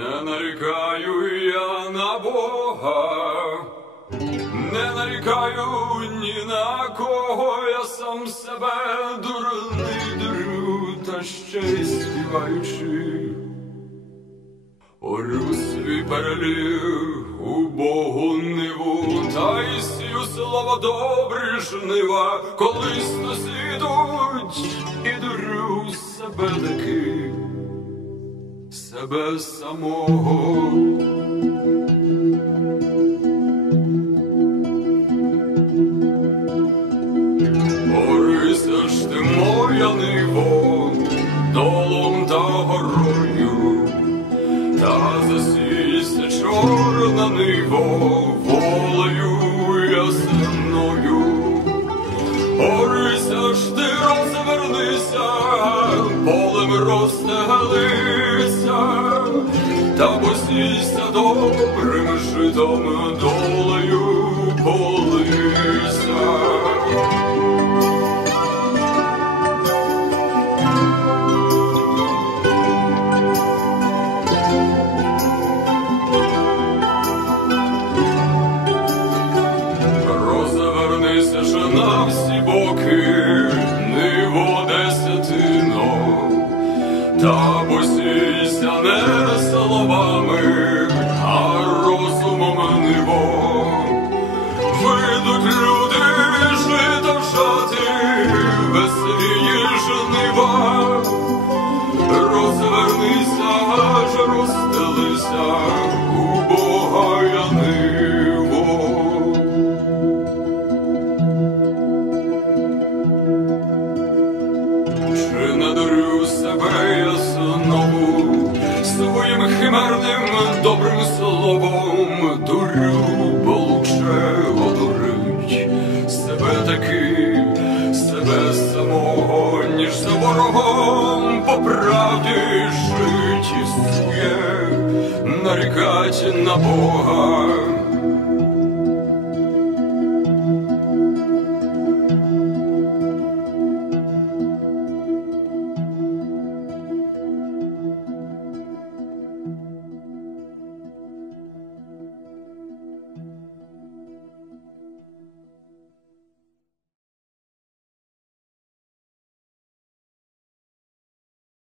Не нарікаю я на Бога, не нарікаю ні на кого, я сам себе дурний дурю, та ще й співаючи. Орю свій переліг у Богу ниву, та й сію слава добрі жнива, колись досвідуть і дурю себе таки, себе самого. Орися ж ти моя ниво, долом та горою, та засійся чорна ниво, волею ясною. Орися ж ти полем та посійся добрим житом, долею та посійся не словами, а розумом ниво. Вийдуть люди жито жати, веселіє жнива, розвернися, аж розстелися себе з себе самого, ніж за ворогом по правді жить і нарікать на Бога.